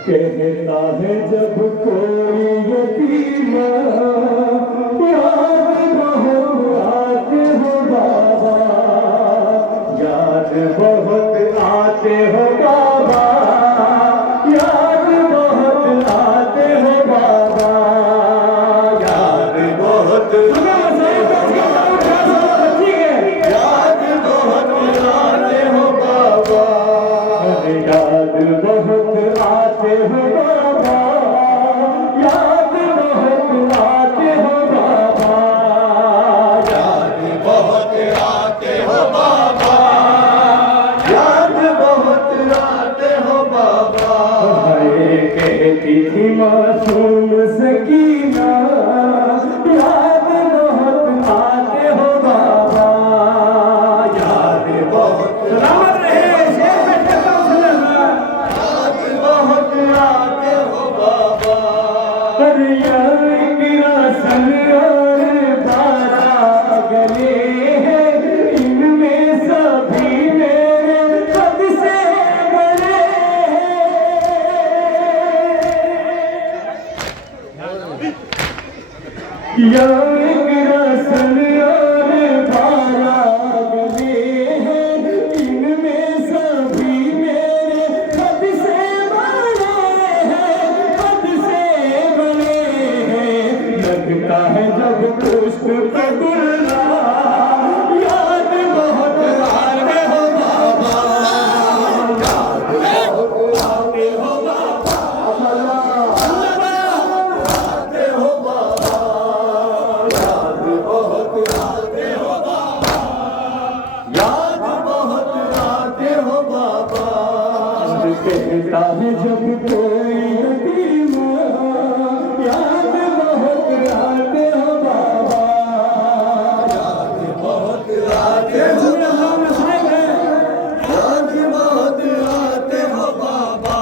कहता है जब कोई यतीम याद बहुत आते हो बाबा, याद बहुत आते हो बाबा, याद बहुत आते हो बाबा, याद बहुत याद बहुत आते हो बाबा, याद बहुत आते हो बाबा, याद बहुत आते हो बाबा, याद बहुत आते हो बाबा, याद बहुत आते हो बाबा। कहती थी मासूम सकीना याद बहुत आते हो बाबा, याद बहुत सलामत रहे याद बहुत आते हो बाबा। पर यार सन और 12 गले हैं, इनमें सभी मेरे कद से बड़े हैं। यार सन और 12 गले हैं, इनमें सभी मेरे कद से बड़े हैं, कद से बड़े हैं। लगता है जब पुष्प पे गुलना याद बहुत आते हो बाबा, याद बहुत आते हो बाबा, आते हो बाबा, याद बहुत आते हो बाबा, याद बहुत आते हो बाबा। कहता है जब कोई यतीम याद बहुत आते हो बाबा, याद बहुत आते हो याद बहुत आते हो बाबा।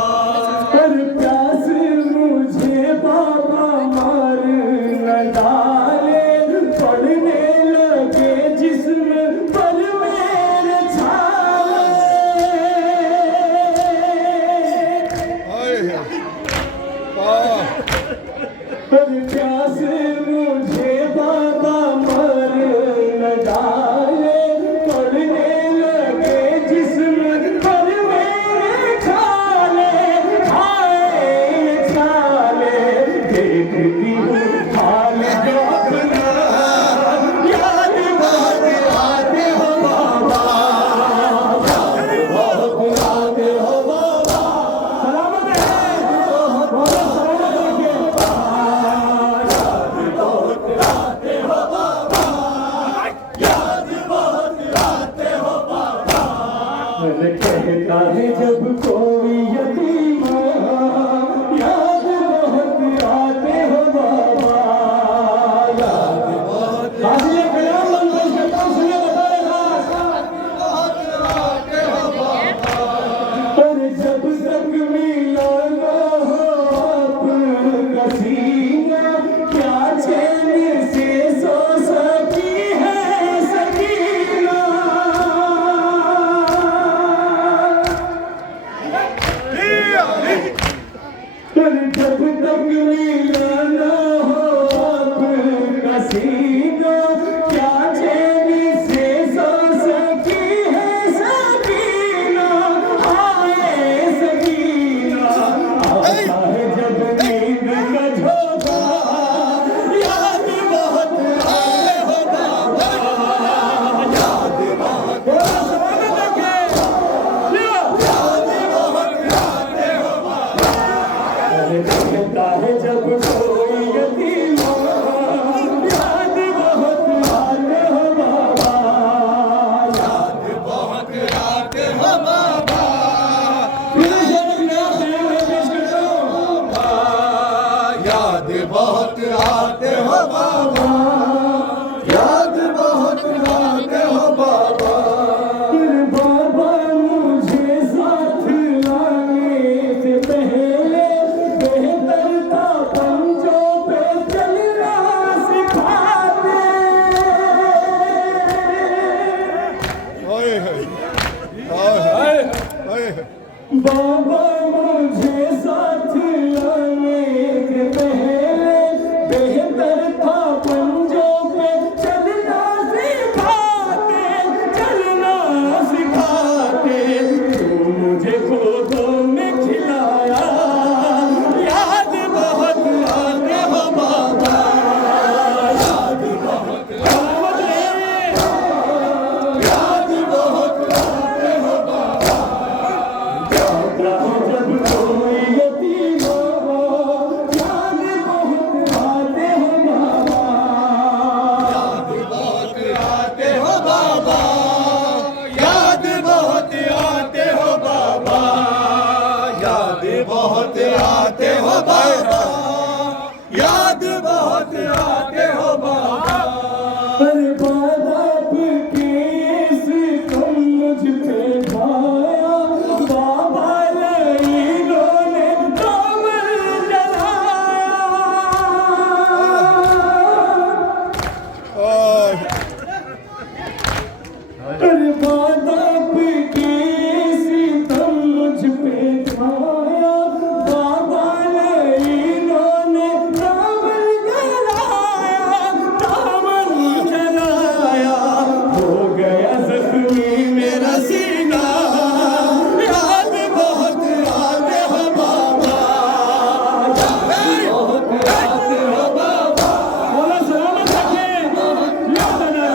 पर प्यास मुझे बाबा मार न डाले, पड़ने लगे जिस्म पर मेरे छाले। पर प्यास मुझे बाबा मर न डाले, पड़ने लगे जिस्म पर मेरे छाले, छाले छाले। देखती हूँ हाल जो अपना याद बहुत आते हो बाबा, याद बहुत आते हो बाबा। सलामत है बहुत सलामत रखिए। याद बहुत आते हो बाबा, याद बहुत आते हो बाबा। कहता है जब कोई यतीम याद बहुत आते हो बाबा, याद बहुत हाजिर कलाम मन पेश करता हूं, सुनिए बताएगा बहुत आते हो बाबा। पर जब तक मिला ना हो आपका सीना, क्या चैन से सो सकी है सकीना। पर जब तक मिला ना हो आपका सीना, क्या चैन से सो सकी है सकीना, आए सकीना। आता है जब नींद का झोंका याद बहुत आते हो बाबा, याद बहुत स्वागत रखे, याद बहुत आते हो बाबा। कहता है जब कोई यतीम याद बहुत आते हो बाबा, याद बहुत आते हो बाबा। याद बहुत आते हो बाबा, याद बहुत आते हो बाबा। फिर बाबा मुझे साथ लाने से पहले बेहतर था पंजों पे चलना सिखाते। बाबा मुझे साथ बहुत आते हो बाबा, याद बहुत आते हो बाबा। अरे बाबा के सितम मुझ पे ढाया, बाबा लईलों ने दामन जलाया। अरे बाबा के सितम मुझ पे ढाया, बाबा लईलों ने दामन जलाया, दामन जलाया। हो गया जख्मी मेरा सीना, याद बहुत आते हो बाबा, बहुत आते हो बाबा। बोला सलामत रखे याद ना।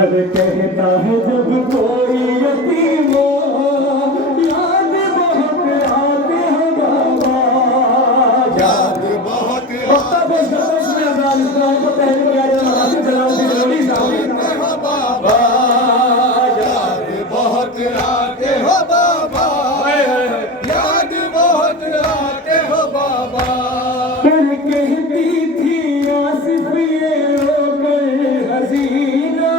अरे कहता है जब कोई यतीम हो, याद बहुत आते हैं बाबा। याद बहुत पक्का बस बस में अफगानिस्तान को पहले किया जाना जलाउद्दीन अली साहब। हो बाबा, याद बहुत आते हो बाबा, याद बहुत आते हो बाबा। फिर कहती थी आसिफ ये रोकर हसीना,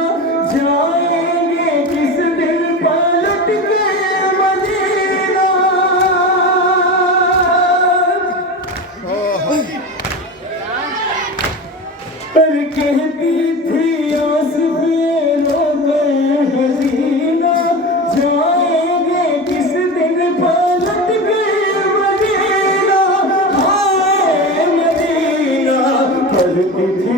जाएंगे किस दिन पलट के मदीना। पर कहती थी आसिफ ये रोकर हसीना, जाएंगे किस दिन पलट के मदीना। हाय मदीना, पलटी थी